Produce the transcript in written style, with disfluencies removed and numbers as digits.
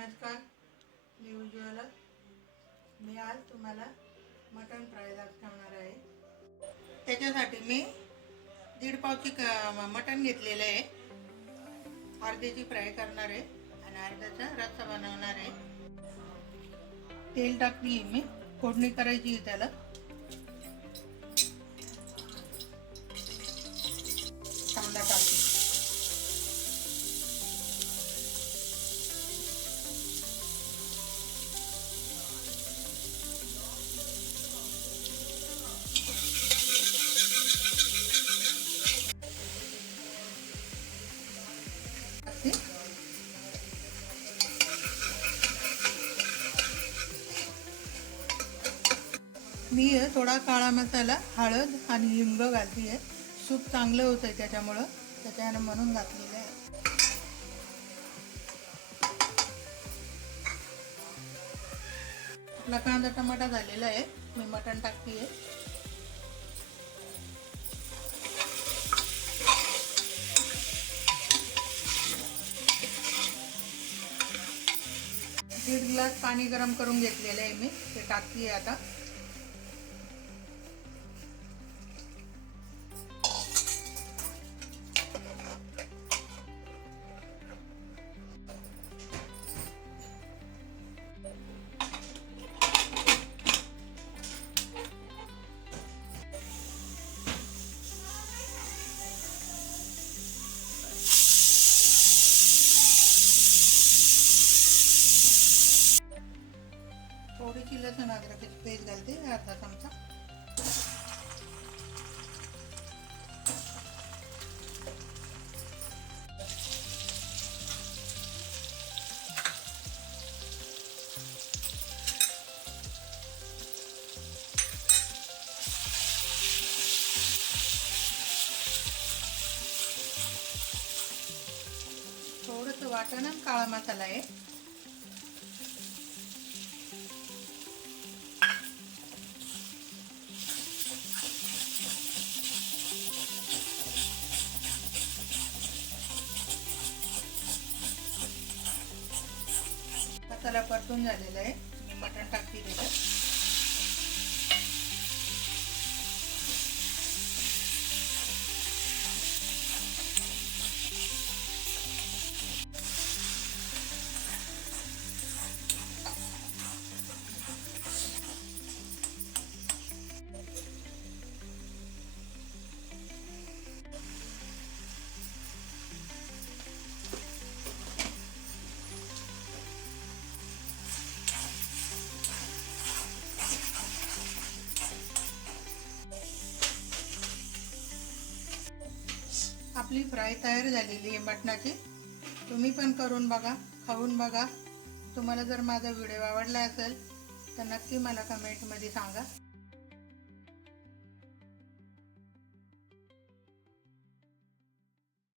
नमस्कार, मी उज्ज्वला. मी आज तुम्हाला मटण फ्राय दाखवणार आहे. त्याच्यासाठी मी 1.5 पावची मटण घेतलेलं आहे. अर्ध्याची फ्राय करणार आहे आणि अर्ध्याचा रस्सा बनवणार आहे. तेल टाकली आहे मी, फोडणी करायची आहे त्याला. कांदा टाकते. मी थोडा काळा मसाला, हळद आणि हिंग घालते आहे. सूप चांगलं होतं आहे त्याच्यानं म्हणून घातलेलं आहे. आपला कांदा टमाटा झालेला आहे. मी मटण टाकते आहे. दीड ग्लास पाणी गरम करून घेतलेलं आहे मी, ते टाकते आहे आता. थोडीशी लसूण अद्रकाची पेस्ट घालते, अर्धा चमचा. थोडंसं वाटण आणि काळा मसाला आहे. मसाला परतून झालेला आहे. मी मटण टाकते त्याच्यात. आपली फ्राय तयार झालेली आहे मटणाची. तुम्ही पण करून बघा, खाऊन बघा. तुम्हाला जर माझा व्हिडिओ आवडला असेल तर नक्की मला कमेंटमध्ये सांगा.